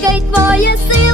for your syn.